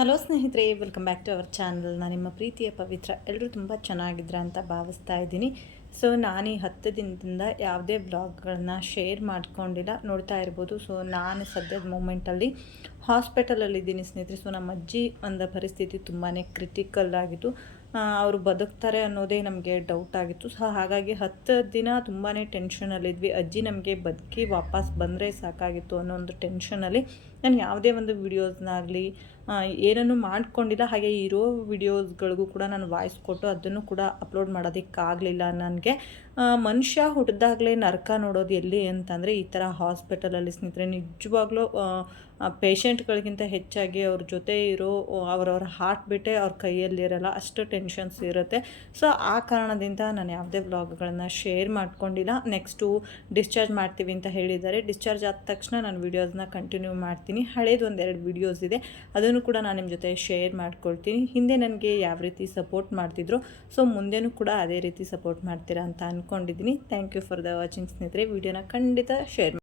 Hello ಸ್ನೇಹಿತರೆ welcome back to our channel ನಾನು ನಿಮ್ಮ ಪ್ರೀತಿಯ ಪವಿತ್ರ. ಎಲ್ಲರೂ ತುಂಬ ಚೆನ್ನಾಗಿದ್ರ ಅಂತ ಭಾವಿಸ್ತಾ ಇದ್ದೀನಿ. ಸೊ ನಾನು ಈ ಹತ್ತು ದಿನದಿಂದ ಯಾವುದೇ ಬ್ಲಾಗ್ಗಳನ್ನ ಶೇರ್ ಮಾಡ್ಕೊಂಡಿಲ್ಲ, ನೋಡ್ತಾ ಇರ್ಬೋದು. ಸೊ ನಾನು ಸದ್ಯದ ಮೂಮೆಂಟಲ್ಲಿ ಹಾಸ್ಪಿಟಲಲ್ಲಿದ್ದೀನಿ ಸ್ನೇಹಿತರೆ. ಸೊ ನಮ್ಮ ಅಜ್ಜಿ ಒಂದು ಪರಿಸ್ಥಿತಿ ತುಂಬಾ ಕ್ರಿಟಿಕಲ್ ಆಗಿತ್ತು. ಅವರು ಬದುಕ್ತಾರೆ ಅನ್ನೋದೇ ನಮಗೆ ಡೌಟ್ ಆಗಿತ್ತು. ಸೊ ಹಾಗಾಗಿ ಹತ್ತು ದಿನ ತುಂಬಾ ಟೆನ್ಷನಲ್ಲಿದ್ವಿ ಅಜ್ಜಿ ನಮಗೆ ಬದುಕಿ ವಾಪಸ್ ಬಂದರೆ ಸಾಕಾಗಿತ್ತು ಅನ್ನೋ ಒಂದು ಟೆನ್ಷನಲ್ಲಿ ನಾನು ಯಾವುದೇ ಒಂದು ವಿಡಿಯೋಸ್ನಾಗಲಿ ಏನನ್ನು ಮಾಡ್ಕೊಂಡಿಲ್ಲ. ಹಾಗೆ ಇರೋ ವಿಡಿಯೋಸ್ಗಳಿಗೂ ಕೂಡ ನಾನು ವಾಯ್ಸ್ ಕೊಟ್ಟು ಅದನ್ನು ಕೂಡ ಅಪ್ಲೋಡ್ ಮಾಡೋದಕ್ಕಾಗಲಿಲ್ಲ. ನನಗೆ ಮನುಷ್ಯ ಹುಟ್ಟಿದಾಗಲೇ ನರಕ ನೋಡೋದು ಎಲ್ಲಿ ಅಂತಂದರೆ ಈ ಥರ ಹಾಸ್ಪಿಟಲಲ್ಲಿ ಸ್ನೇಹಿತರೆ ನಿಜವಾಗ್ಲೂ ಪೇಷಂಟ್ಗಳಿಗಿಂತ ಹೆಚ್ಚಾಗಿ ಅವ್ರ ಜೊತೆ ಇರೋ ಅವರವ್ರ ಹಾರ್ಟ್ ಬಿಟ್ಟೆ ಅವ್ರ ಕೈಯಲ್ಲಿರಲ್ಲ, ಅಷ್ಟು ಟೆನ್ಷನ್ಸ್ ಇರುತ್ತೆ. ಸೊ ಆ ಕಾರಣದಿಂದ ನಾನು ಯಾವುದೇ ವ್ಲಾಗ್ಗಳನ್ನು ಶೇರ್ ಮಾಡ್ಕೊಂಡಿಲ್ಲ. ನೆಕ್ಸ್ಟು ಡಿಸ್ಚಾರ್ಜ್ ಮಾಡ್ತೀವಿ ಅಂತ ಹೇಳಿದ್ದಾರೆ. ಡಿಸ್ಚಾರ್ಜ್ ಆದ ತಕ್ಷಣ ನಾನು ವೀಡಿಯೋಸ್ನ ಕಂಟಿನ್ಯೂ ಮಾಡ್ತೀನಿ. ಹಳೇದು ಒಂದೆರಡು ವೀಡಿಯೋಸ್ ಇದೆ. ಅದನ್ನು ಕೂಡ ನಾನು ನಿಮ್ಮ ಜೊತೆ ಶೇರ್ ಮಾಡ್ಕೊಳ್ತೀನಿ. ಹಿಂದೆ ನನಗೆ ಯಾವ ರೀತಿ ಸಪೋರ್ಟ್ ಮಾಡ್ತಿದ್ರು ಸೊ ಮುಂದೆನೂ ಕೂಡ ಅದೇ ರೀತಿ ಸಪೋರ್ಟ್ ಮಾಡ್ತೀರಾ ಅಂತ ಅಂದ್ಕೊಂಡಿದ್ದೀನಿ thank you for the watching ಸ್ನೇಹಿತರೆ. ವೀಡಿಯೋನ ಖಂಡಿತ ಶೇರ್